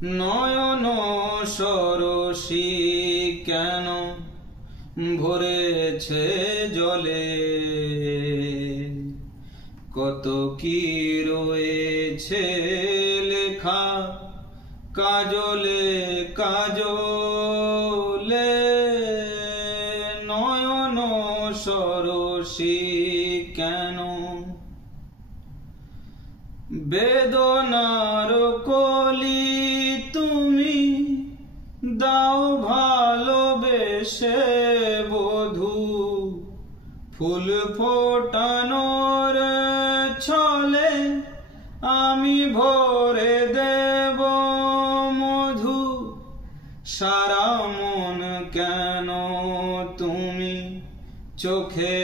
নয়ন সরসী কেন ভরেছে জলে, কত কি রয়েছে লেখা কাজলে কাজলে। নয়ন সরসী কেন বেদনার কলি তুমি দাও ভালোবেসে বধূ, ফুল ফোটানোর ছলে আমি ভরে দেব মধু। সারা মন কেন তুমি চোখে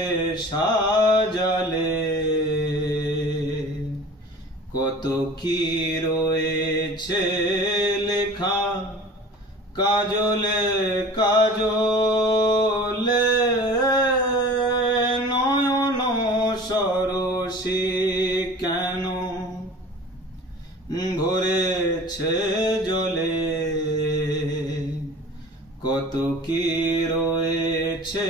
সাজালে, কত কি রয়েছে লেখা কাজলে কাজলে। নয়ন সরসী কেন ভরেছে জলে, কত কি রয়েছে